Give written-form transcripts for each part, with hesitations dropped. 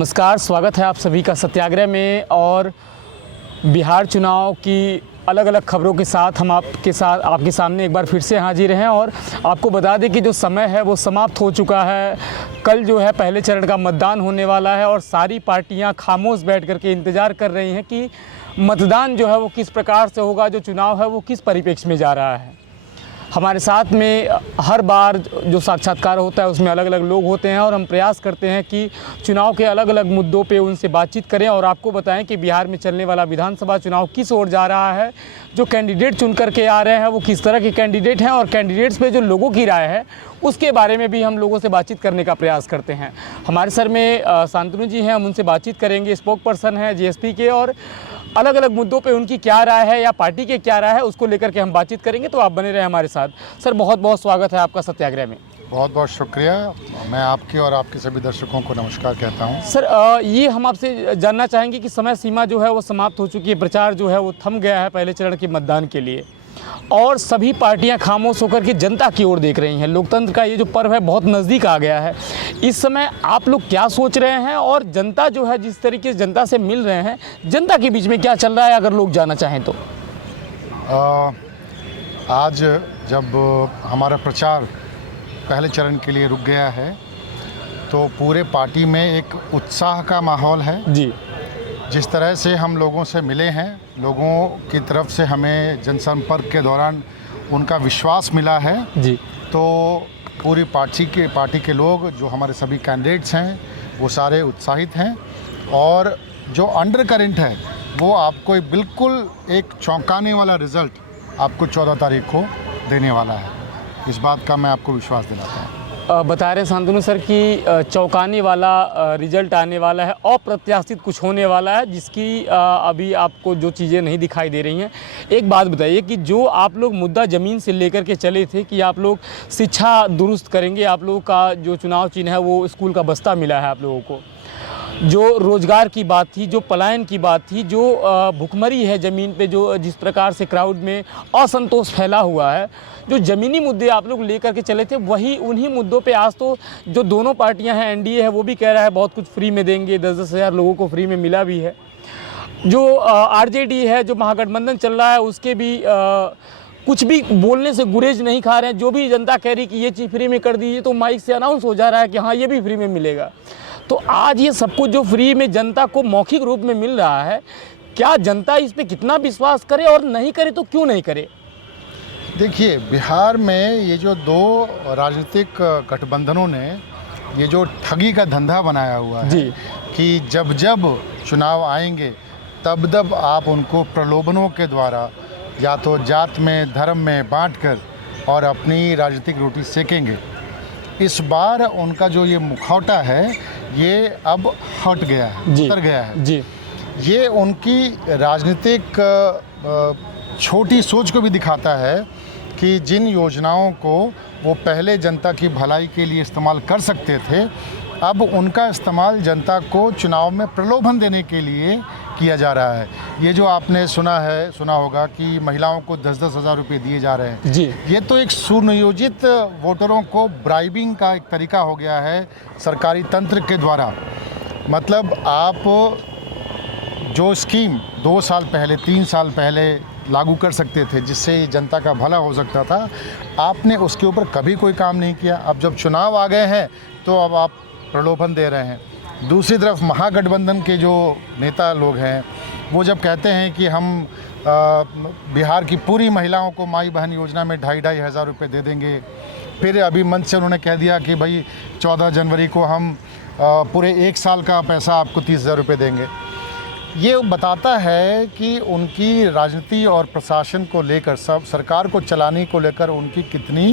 नमस्कार, स्वागत है आप सभी का सत्याग्रह में। और बिहार चुनाव की अलग अलग खबरों के साथ हम आपके सामने एक बार फिर से हाजिर हैं। और आपको बता दें कि जो समय है वो समाप्त हो चुका है। कल जो है पहले चरण का मतदान होने वाला है और सारी पार्टियां खामोश बैठ कर के इंतज़ार कर रही हैं कि मतदान जो है वो किस प्रकार से होगा, जो चुनाव है वो किस परिप्रेक्ष्य में जा रहा है। हमारे साथ में हर बार जो साक्षात्कार होता है उसमें अलग अलग लोग होते हैं और हम प्रयास करते हैं कि चुनाव के अलग अलग मुद्दों पे उनसे बातचीत करें और आपको बताएं कि बिहार में चलने वाला विधानसभा चुनाव किस ओर जा रहा है, जो कैंडिडेट चुन करके आ रहे हैं वो किस तरह के कैंडिडेट हैं और कैंडिडेट्स पे जो लोगों की राय है उसके बारे में भी हम लोगों से बातचीत करने का प्रयास करते हैं। हमारे सर में शांतनु जी हैं, हम उनसे बातचीत करेंगे। स्पोक पर्सन हैं जीएसपी के, और अलग अलग मुद्दों पे उनकी क्या राय है या पार्टी के क्या राय है उसको लेकर के हम बातचीत करेंगे। तो आप बने रहें हमारे साथ। सर, बहुत बहुत स्वागत है आपका सत्याग्रह में। बहुत बहुत शुक्रिया। मैं आपके और आपके सभी दर्शकों को नमस्कार कहता हूं। सर, ये हम आपसे जानना चाहेंगे कि समय सीमा जो है वो समाप्त हो चुकी है, प्रचार जो है वो थम गया है पहले चरण के मतदान के लिए, और सभी पार्टियां खामोश होकर के जनता की ओर देख रही हैं। लोकतंत्र का ये जो पर्व है बहुत नज़दीक आ गया है। इस समय आप लोग क्या सोच रहे हैं और जनता जो है जिस तरीके से जनता से मिल रहे हैं, जनता के बीच में क्या चल रहा है, अगर लोग जानना चाहें तो? आज जब हमारा प्रचार पहले चरण के लिए रुक गया है तो पूरे पार्टी में एक उत्साह का माहौल है जी। जिस तरह से हम लोगों से मिले हैं, लोगों की तरफ से हमें जनसंपर्क के दौरान उनका विश्वास मिला है जी। तो पूरी पार्टी के लोग, जो हमारे सभी कैंडिडेट्स हैं, वो सारे उत्साहित हैं। और जो अंडर करंट है वो आपको बिल्कुल एक चौंकाने वाला रिज़ल्ट आपको 14 तारीख को देने वाला है। इस बात का मैं आपको विश्वास दिलाता हूँ। बता रहे शांतनु सर कि चौंकाने वाला रिजल्ट आने वाला है, अप्रत्याशित कुछ होने वाला है, जिसकी अभी आपको जो चीज़ें नहीं दिखाई दे रही हैं। एक बात बताइए कि जो आप लोग मुद्दा ज़मीन से लेकर के चले थे कि आप लोग शिक्षा दुरुस्त करेंगे, आप लोगों का जो चुनाव चिन्ह है वो स्कूल का बस्ता मिला है आप लोगों को, जो रोज़गार की बात थी, जो पलायन की बात थी, जो भुखमरी है ज़मीन पे, जो जिस प्रकार से क्राउड में असंतोष फैला हुआ है, जो ज़मीनी मुद्दे आप लोग लेकर के चले थे, वही उन्हीं मुद्दों पे आज तो जो दोनों पार्टियां हैं, एनडीए है वो भी कह रहा है बहुत कुछ फ्री में देंगे, 10-10 हज़ार लोगों को फ्री में मिला भी है। जो आरजेडी है, जो महागठबंधन चल रहा है, उसके भी कुछ भी बोलने से गुरेज नहीं खा रहे हैं। जो भी जनता कह रही कि ये चीज़ फ्री में कर दीजिए तो माइक से अनाउंस हो जा रहा है कि हाँ ये भी फ्री में मिलेगा। तो आज ये सब कुछ जो फ्री में जनता को मौखिक रूप में मिल रहा है, क्या जनता इस पे कितना विश्वास करे, और नहीं करे तो क्यों नहीं करे? देखिए, बिहार में ये जो दो राजनीतिक गठबंधनों ने ये जो ठगी का धंधा बनाया हुआ है कि जब जब चुनाव आएंगे तब आप उनको प्रलोभनों के द्वारा या तो जात में, धर्म में बांटकर और अपनी राजनीतिक रोटी सेकेंगे। इस बार उनका जो ये मुखौटा है ये अब हट गया है, उतर गया है जी। ये उनकी राजनीतिक छोटी सोच को भी दिखाता है कि जिन योजनाओं को वो पहले जनता की भलाई के लिए इस्तेमाल कर सकते थे, अब उनका इस्तेमाल जनता को चुनाव में प्रलोभन देने के लिए किया जा रहा है। ये जो आपने सुना होगा कि महिलाओं को 10-10 हज़ार रुपये दिए जा रहे हैं जी, ये तो एक सुनियोजित वोटरों को ब्राइबिंग का एक तरीका हो गया है सरकारी तंत्र के द्वारा। मतलब आप जो स्कीम 2 साल पहले, 3 साल पहले लागू कर सकते थे जिससे जनता का भला हो सकता था, आपने उसके ऊपर कभी कोई काम नहीं किया। अब जब चुनाव आ गए हैं तो अब आप प्रलोभन दे रहे हैं। दूसरी तरफ महागठबंधन के जो नेता लोग हैं वो जब कहते हैं कि हम बिहार की पूरी महिलाओं को माई बहन योजना में 2,500 हज़ार रुपये दे देंगे, फिर अभी मंच से उन्होंने कह दिया कि भाई 14 जनवरी को हम पूरे 1 साल का पैसा आपको 30,000 रुपये देंगे। ये बताता है कि उनकी राजनीति और प्रशासन को लेकर, सब सरकार को चलाने को लेकर उनकी कितनी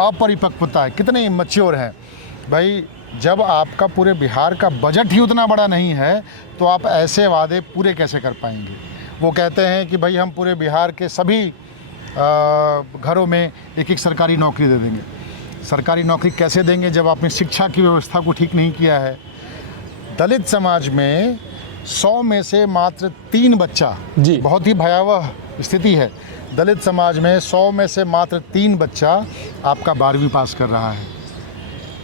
अपरिपक्वता है, कितने इमैच्योर हैं। भाई, जब आपका पूरे बिहार का बजट ही उतना बड़ा नहीं है तो आप ऐसे वादे पूरे कैसे कर पाएंगे? वो कहते हैं कि भाई हम पूरे बिहार के सभी घरों में एक सरकारी नौकरी दे देंगे। सरकारी नौकरी कैसे देंगे जब आपने शिक्षा की व्यवस्था को ठीक नहीं किया है? दलित समाज में 100 में से मात्र 3 बच्चा जी, बहुत ही भयावह स्थिति है। दलित समाज में 100 में से मात्र 3 बच्चा आपका 12वीं पास कर रहा है।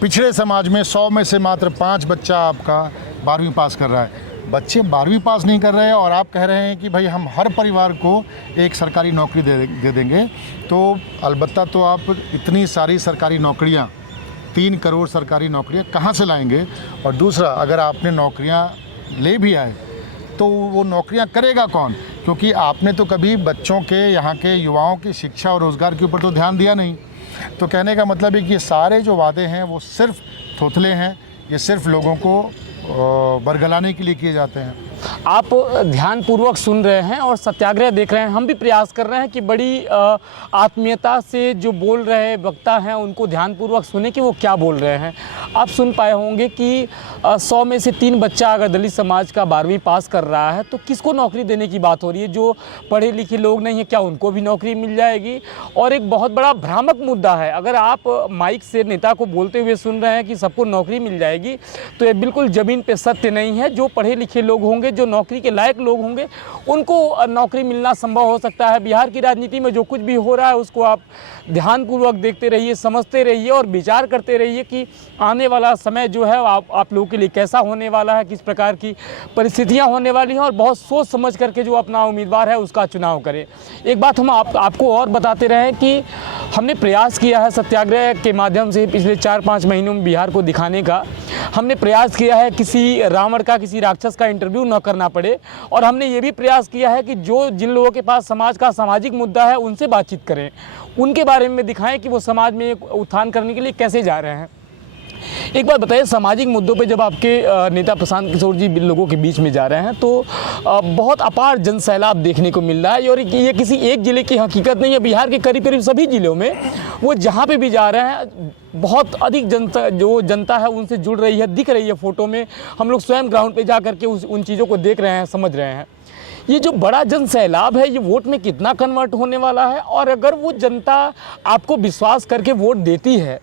पिछड़े समाज में 100 में से मात्र 5 बच्चा आपका 12वीं पास कर रहा है। बच्चे 12वीं पास नहीं कर रहे हैं और आप कह रहे हैं कि भाई हम हर परिवार को एक सरकारी नौकरी दे देंगे। तो अलबत्ता तो आप इतनी सारी सरकारी नौकरियां, 3 करोड़ सरकारी नौकरियां कहाँ से लाएंगे? और दूसरा, अगर आपने नौकरियां ले भी आए तो वो नौकरियां करेगा कौन? क्योंकि आपने तो कभी बच्चों के, यहाँ के युवाओं की शिक्षा और रोज़गार के ऊपर तो ध्यान दिया नहीं। तो कहने का मतलब है कि ये सारे जो वादे हैं वो सिर्फ थोथले हैं, ये सिर्फ लोगों को बरगलाने के लिए किए जाते हैं। आप ध्यानपूर्वक सुन रहे हैं और सत्याग्रह देख रहे हैं। हम भी प्रयास कर रहे हैं कि बड़ी आत्मीयता से जो बोल रहे वक्ता हैं उनको ध्यानपूर्वक सुने कि वो क्या बोल रहे हैं। आप सुन पाए होंगे कि 100 में से 3 बच्चा अगर दलित समाज का 12वीं पास कर रहा है तो किसको नौकरी देने की बात हो रही है? जो पढ़े लिखे लोग नहीं हैं, क्या उनको भी नौकरी मिल जाएगी? और एक बहुत बड़ा भ्रामक मुद्दा है। अगर आप माइक से नेता को बोलते हुए सुन रहे हैं कि सबको नौकरी मिल जाएगी, तो ये बिल्कुल ज़मीन पे सत्य नहीं है। जो पढ़े लिखे लोग होंगे, जो नौकरी के लायक लोग होंगे, उनको नौकरी मिलना संभव हो सकता है। बिहार की राजनीति में जो कुछ भी हो रहा है उसको आप ध्यानपूर्वक देखते रहिए, समझते रहिए और विचार करते रहिए कि आने वाला समय जो है आप लोगों के लिए कैसा होने वाला है, किस प्रकार की परिस्थितियां होने वाली हैं, और बहुत सोच समझ करके जो अपना उम्मीदवार है उसका चुनाव करें। एक बात हम आपको और बताते रहें कि हमने प्रयास किया है सत्याग्रह के माध्यम से पिछले 4-5 महीनों में बिहार को दिखाने का। हमने प्रयास किया है किसी रावण का, किसी राक्षस का इंटरव्यू न करना पड़े, और हमने ये भी प्रयास किया है कि जिन लोगों के पास समाज का सामाजिक मुद्दा है उनसे बातचीत करें, उनके बारे में दिखाएं कि वो समाज में एक उत्थान करने के लिए कैसे जा रहे हैं। एक बात बताइए, सामाजिक मुद्दों पे जब आपके नेता प्रशांत किशोर जी लोगों के बीच में जा रहे हैं तो बहुत अपार जन सैलाब देखने को मिल रहा है, और ये किसी एक ज़िले की हकीकत नहीं है। बिहार के करीब करीब सभी ज़िलों में वो जहाँ पे भी जा रहे हैं बहुत अधिक जनता है उनसे जुड़ रही है, दिख रही है फ़ोटो में। हम लोग स्वयं ग्राउंड पे जा करके उन चीज़ों को देख रहे हैं, समझ रहे हैं। ये जो बड़ा जन सैलाब है ये वोट में कितना कन्वर्ट होने वाला है, और अगर वो जनता आपको विश्वास करके वोट देती है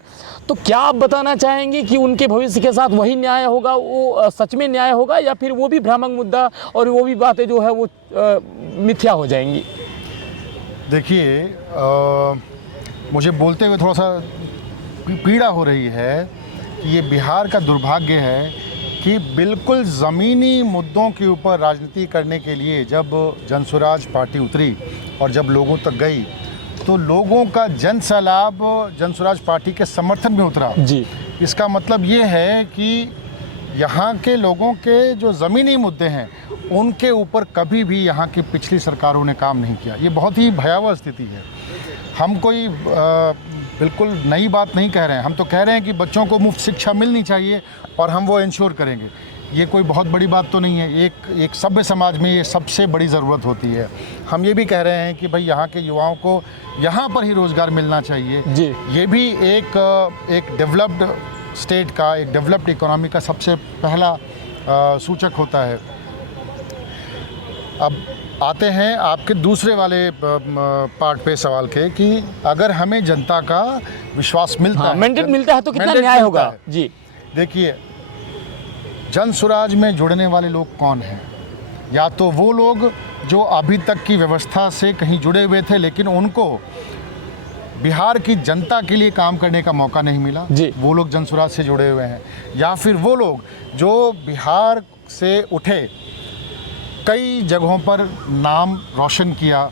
तो क्या आप बताना चाहेंगे कि उनके भविष्य के साथ वही न्याय होगा, वो सच में न्याय होगा, या फिर वो भी भ्रामक मुद्दा और वो भी बातें जो है वो मिथ्या हो जाएंगी? देखिए, मुझे बोलते हुए थोड़ा सा पीड़ा हो रही है कि ये बिहार का दुर्भाग्य है कि बिल्कुल ज़मीनी मुद्दों के ऊपर राजनीति करने के लिए जब जनसुराज पार्टी उतरी और जब लोगों तक गई तो लोगों का जन सैलाब जनसुराज पार्टी के समर्थन में उतरा जी। इसका मतलब ये है कि यहाँ के लोगों के जो ज़मीनी मुद्दे हैं उनके ऊपर कभी भी यहाँ की पिछली सरकारों ने काम नहीं किया। ये बहुत ही भयावह स्थिति है। हम कोई बिल्कुल नई बात नहीं कह रहे हैं, हम तो कह रहे हैं कि बच्चों को मुफ्त शिक्षा मिलनी चाहिए और हम वो इंश्योर करेंगे। ये कोई बहुत बड़ी बात तो नहीं है। एक सभ्य समाज में ये सबसे बड़ी ज़रूरत होती है। हम ये भी कह रहे हैं कि भाई यहाँ के युवाओं को यहाँ पर ही रोज़गार मिलना चाहिए जी। ये भी एक डेवलप्ड स्टेट का, एक डेवलप्ड इकोनॉमी का सबसे पहला सूचक होता है। अब आते हैं आपके दूसरे वाले पार्ट पे सवाल के कि अगर हमें जनता का विश्वास मिलता है, मैंडेट मिलता है तो कितना न्याय होगा? जी देखिए, जनसुराज में जुड़ने वाले लोग कौन हैं? या तो वो लोग जो अभी तक की व्यवस्था से कहीं जुड़े हुए थे लेकिन उनको बिहार की जनता के लिए काम करने का मौका नहीं मिला, वो लोग जनसुराज से जुड़े हुए हैं। या फिर वो लोग जो बिहार से उठे, कई जगहों पर नाम रोशन किया,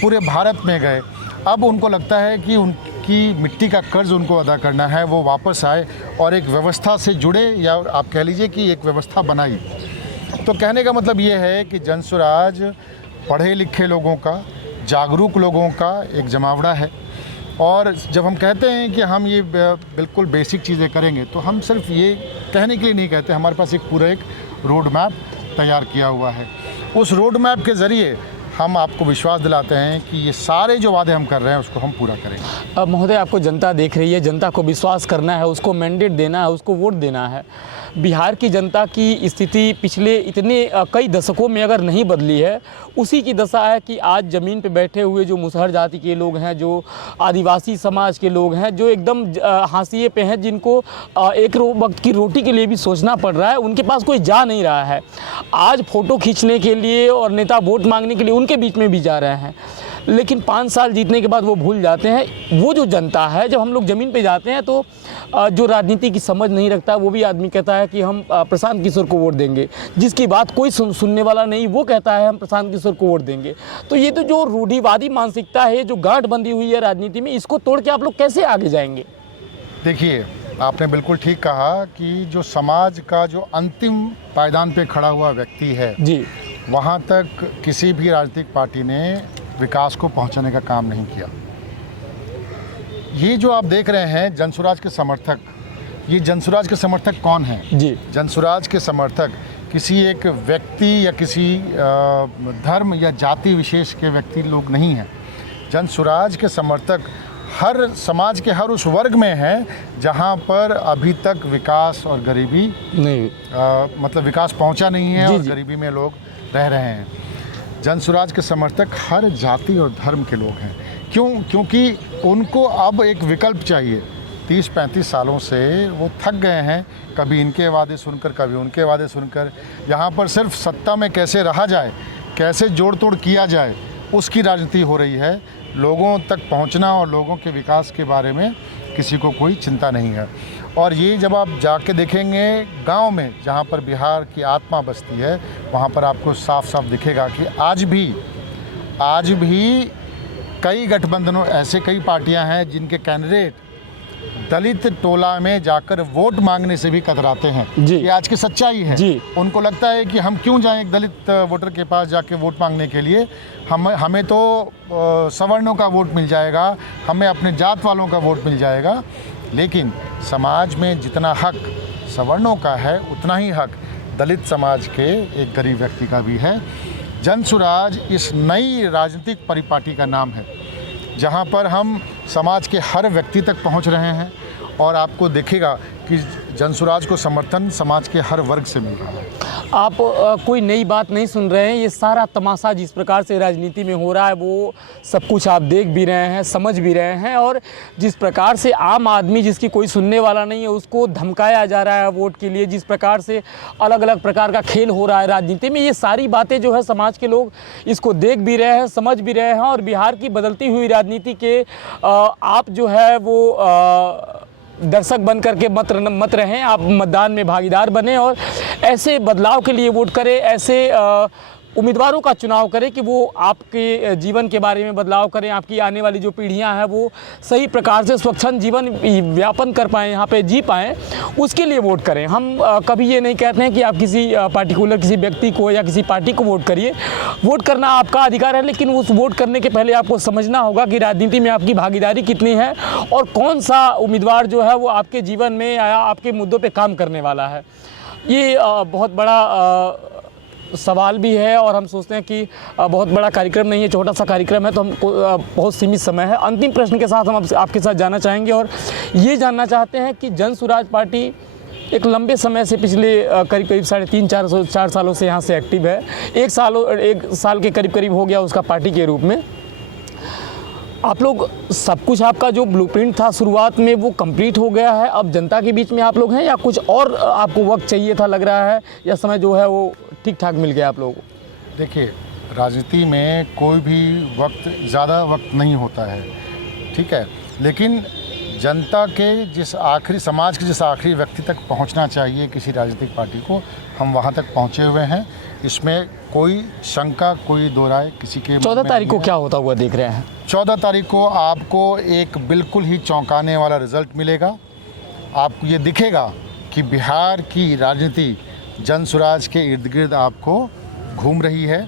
पूरे भारत में गए, अब उनको लगता है कि उनकी मिट्टी का कर्ज उनको अदा करना है, वो वापस आए और एक व्यवस्था से जुड़े, या आप कह लीजिए कि एक व्यवस्था बनाई। तो कहने का मतलब ये है कि जनसुराज पढ़े लिखे लोगों का, जागरूक लोगों का एक जमावड़ा है। और जब हम कहते हैं कि हम ये बिल्कुल बेसिक चीज़ें करेंगे तो हम सिर्फ ये कहने के लिए नहीं कहते, हमारे पास एक पूरा एक रोड मैप तैयार किया हुआ है। उस रोड मैप के ज़रिए हम आपको विश्वास दिलाते हैं कि ये सारे जो वादे हम कर रहे हैं उसको हम पूरा करेंगे। अब महोदय, आपको जनता देख रही है, जनता को विश्वास करना है, उसको मैंडेट देना है, उसको वोट देना है। बिहार की जनता की स्थिति पिछले कई दशकों में अगर नहीं बदली है, उसी की दशा है कि आज ज़मीन पे बैठे हुए जो मुसहर जाति के लोग हैं, जो आदिवासी समाज के लोग हैं, जो एकदम हाशिए पे हैं, जिनको एक वक्त की रोटी के लिए भी सोचना पड़ रहा है, उनके पास कोई जा नहीं रहा है। आज फ़ोटो खींचने के लिए और नेता वोट मांगने के लिए उनके बीच में भी जा रहे हैं। लेकिन 5 साल जीतने के बाद वो भूल जाते हैं। वो जो जनता है, जब हम लोग ज़मीन पे जाते हैं तो जो राजनीति की समझ नहीं रखता वो भी आदमी कहता है कि हम प्रशांत किशोर को वोट देंगे। जिसकी बात कोई सुनने वाला नहीं, वो कहता है हम प्रशांत किशोर को वोट देंगे। तो ये तो जो रूढ़िवादी मानसिकता है, जो गांठ बंधी हुई है राजनीति में, इसको तोड़ के आप लोग कैसे आगे जाएंगे? देखिए, आपने बिल्कुल ठीक कहा कि जो समाज का जो अंतिम पायदान पे खड़ा हुआ व्यक्ति है जी, वहाँ तक किसी भी राजनीतिक पार्टी ने विकास को पहुँचाने का काम नहीं किया। ये जो आप देख रहे हैं जनसुराज के समर्थक, ये जनसुराज के समर्थक कौन हैं? जी, जनसुराज के समर्थक किसी एक व्यक्ति या किसी धर्म या जाति विशेष के व्यक्ति लोग नहीं हैं। जनसुराज के समर्थक हर समाज के हर उस वर्ग में हैं जहां पर अभी तक विकास और गरीबी नहीं, मतलब विकास पहुंचा नहीं है जी, और जी। गरीबी में लोग रह रहे हैं। जनसुराज के समर्थक हर जाति और धर्म के लोग हैं। क्यों? क्योंकि उनको अब एक विकल्प चाहिए। 30-35 सालों से वो थक गए हैं, कभी इनके वादे सुनकर कभी उनके वादे सुनकर। यहाँ पर सिर्फ सत्ता में कैसे रहा जाए, कैसे जोड़ तोड़ किया जाए, उसकी राजनीति हो रही है। लोगों तक पहुँचना और लोगों के विकास के बारे में किसी को कोई चिंता नहीं है। और ये जब आप जाके देखेंगे गांव में, जहाँ पर बिहार की आत्मा बसती है, वहाँ पर आपको साफ साफ दिखेगा कि आज भी कई गठबंधनों, ऐसे कई पार्टियां हैं जिनके कैंडिडेट दलित टोला में जाकर वोट मांगने से भी कतराते हैं। जी। ये आज की सच्चाई है। जी। उनको लगता है कि हम क्यों जाएं एक दलित वोटर के पास जाके वोट मांगने के लिए, हमें तो सवर्णों का वोट मिल जाएगा, हमें अपने जात वालों का वोट मिल जाएगा। लेकिन समाज में जितना हक सवर्णों का है, उतना ही हक दलित समाज के एक गरीब व्यक्ति का भी है। जनसुराज इस नई राजनीतिक परिपाटी का नाम है, जहां पर हम समाज के हर व्यक्ति तक पहुंच रहे हैं और आपको दिखेगा कि जनसुराज को समर्थन समाज के हर वर्ग से मिल रहा है। आप कोई नई बात नहीं सुन रहे हैं। ये सारा तमाशा जिस प्रकार से राजनीति में हो रहा है, वो सब कुछ आप देख भी रहे हैं, समझ भी रहे हैं। और जिस प्रकार से आम आदमी, जिसकी कोई सुनने वाला नहीं है, उसको धमकाया जा रहा है वोट के लिए, जिस प्रकार से अलग अलग प्रकार का खेल हो रहा है राजनीति में, ये सारी बातें जो है समाज के लोग इसको देख भी रहे हैं, समझ भी रहे हैं। और बिहार की बदलती हुई राजनीति के आप जो है वो दर्शक बन करके मत रहें, आप मतदान में भागीदार बने और ऐसे बदलाव के लिए वोट करें, ऐसे उम्मीदवारों का चुनाव करें कि वो आपके जीवन के बारे में बदलाव करें, आपकी आने वाली जो पीढ़ियां हैं वो सही प्रकार से स्वच्छंद जीवन व्यापन कर पाएँ, यहाँ पे जी पाएँ, उसके लिए वोट करें। हम कभी ये नहीं कहते हैं कि आप किसी पार्टिकुलर किसी व्यक्ति को या किसी पार्टी को वोट करिए। वोट करना आपका अधिकार है, लेकिन उस वोट करने के पहले आपको समझना होगा कि राजनीति में आपकी भागीदारी कितनी है और कौन सा उम्मीदवार जो है वो आपके जीवन में या आपके मुद्दों पर काम करने वाला है। ये बहुत बड़ा सवाल भी है और हम सोचते हैं कि बहुत बड़ा कार्यक्रम नहीं है, छोटा सा कार्यक्रम है, तो हमको बहुत सीमित समय है। अंतिम प्रश्न के साथ हम आपके साथ जाना चाहेंगे और ये जानना चाहते हैं कि जनसुराज पार्टी एक लंबे समय से, पिछले करीब 3.5-4 सालों से यहाँ से एक्टिव है। एक साल के करीब हो गया उसका पार्टी के रूप में। आप लोग सब कुछ, आपका जो ब्लूप्रिंट था शुरुआत में, वो कंप्लीट हो गया है, अब जनता के बीच में आप लोग हैं, या कुछ और आपको वक्त चाहिए था लग रहा है, या समय जो है वो ठीक ठाक मिल गया आप लोगों को? देखिए, राजनीति में कोई भी वक्त, ज़्यादा वक्त नहीं होता है, ठीक है, लेकिन जनता के समाज के जिस आखिरी व्यक्ति तक पहुंचना चाहिए किसी राजनीतिक पार्टी को, हम वहां तक पहुंचे हुए हैं। इसमें कोई शंका, कोई दो राय किसी के। 14 तारीख को क्या होता हुआ देख रहे हैं? 14 तारीख को आपको एक बिल्कुल ही चौंकाने वाला रिजल्ट मिलेगा। आपको ये दिखेगा कि बिहार की राजनीति जनसुराज के इर्द गिर्द आपको घूम रही है।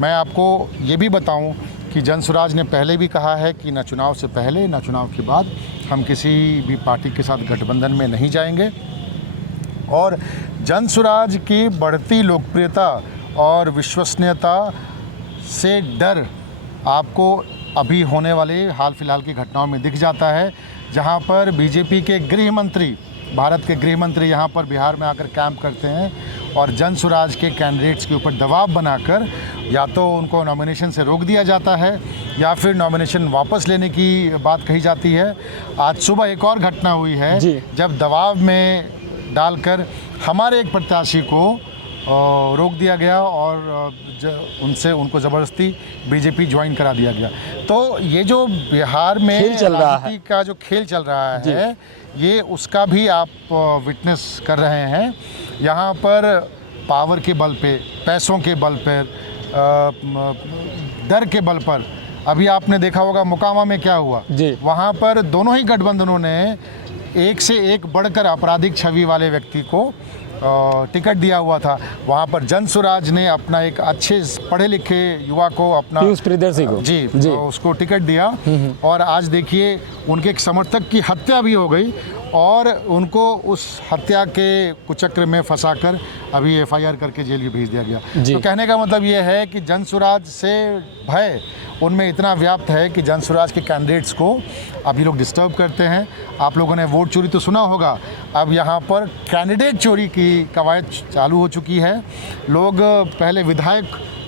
मैं आपको ये भी बताऊं कि जनसुराज ने पहले भी कहा है कि न चुनाव से पहले न चुनाव के बाद हम किसी भी पार्टी के साथ गठबंधन में नहीं जाएंगे। और जनसुराज की बढ़ती लोकप्रियता और विश्वसनीयता से डर आपको अभी होने वाले हाल फिलहाल की घटनाओं में दिख जाता है, जहां पर बीजेपी के गृह मंत्री, भारत के गृह मंत्री यहाँ पर बिहार में आकर कैंप करते हैं और जनसुराज के कैंडिडेट्स के ऊपर दबाव बनाकर या तो उनको नॉमिनेशन से रोक दिया जाता है या फिर नॉमिनेशन वापस लेने की बात कही जाती है। आज सुबह एक और घटना हुई है जब दबाव में डालकर हमारे एक प्रत्याशी को रोक दिया गया और उनको ज़बरदस्ती बीजेपी ज्वाइन करा दिया गया। तो ये जो बिहार में खेल चल रहा है, राजनीति का जो खेल चल रहा है, ये उसका भी आप विटनेस कर रहे हैं। यहाँ पर पावर के बल पे, पैसों के बल पर, डर के बल पर, अभी आपने देखा होगा मोकामा में क्या हुआ जी। वहाँ पर दोनों ही गठबंधनों ने एक से एक बढ़कर आपराधिक छवि वाले व्यक्ति को टिकट दिया हुआ था। वहाँ पर जनसुराज ने अपना एक अच्छे पढ़े लिखे युवा को, अपना पीयूष प्रियदर्शी को जी, तो उसको टिकट दिया और आज देखिए उनके एक समर्थक की हत्या भी हो गई और उनको उस हत्या के कुचक्र में फंसाकर अभी एफआईआर करके जेल भेज दिया गया। तो कहने का मतलब ये है कि जनसुराज से भय उनमें इतना व्याप्त है कि जनसुराज के कैंडिडेट्स को अभी लोग डिस्टर्ब करते हैं। आप लोगों ने वोट चोरी तो सुना होगा, अब यहाँ पर कैंडिडेट चोरी की कवायद चालू हो चुकी है। लोग पहले विधायक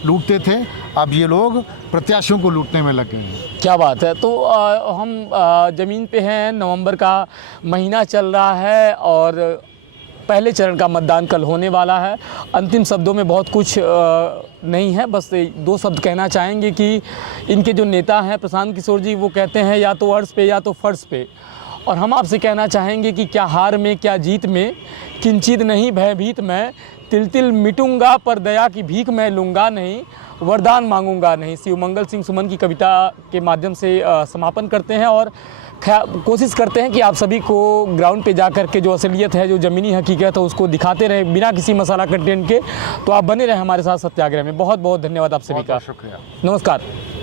लूटते थे, अब ये लोग प्रत्याशियों को लूटने में लग गए हैं। क्या बात है। तो हम ज़मीन पे हैं, नवंबर का महीना चल रहा है और पहले चरण का मतदान कल होने वाला है। अंतिम शब्दों में बहुत कुछ नहीं है, बस 2 शब्द कहना चाहेंगे कि इनके जो नेता हैं प्रशांत किशोर जी, वो कहते हैं या तो अर्श पे या तो फर्श पे, और हम आपसे कहना चाहेंगे कि क्या हार में क्या जीत में, किंचित नहीं भयभीत मैं, तिल तिल मिटूंगा पर दया की भीख मैं लूँगा नहीं, वरदान मांगूंगा नहीं। शिवमंगल सिंह सुमन की कविता के माध्यम से समापन करते हैं और कोशिश करते हैं कि आप सभी को ग्राउंड पे जा कर के जो असलियत है, जो ज़मीनी हकीकत है, उसको दिखाते रहे बिना किसी मसाला कंटेंट के। तो आप बने रहे हमारे साथ सत्याग्रह में। बहुत बहुत धन्यवाद आप सभी का। शुक्रिया, नमस्कार।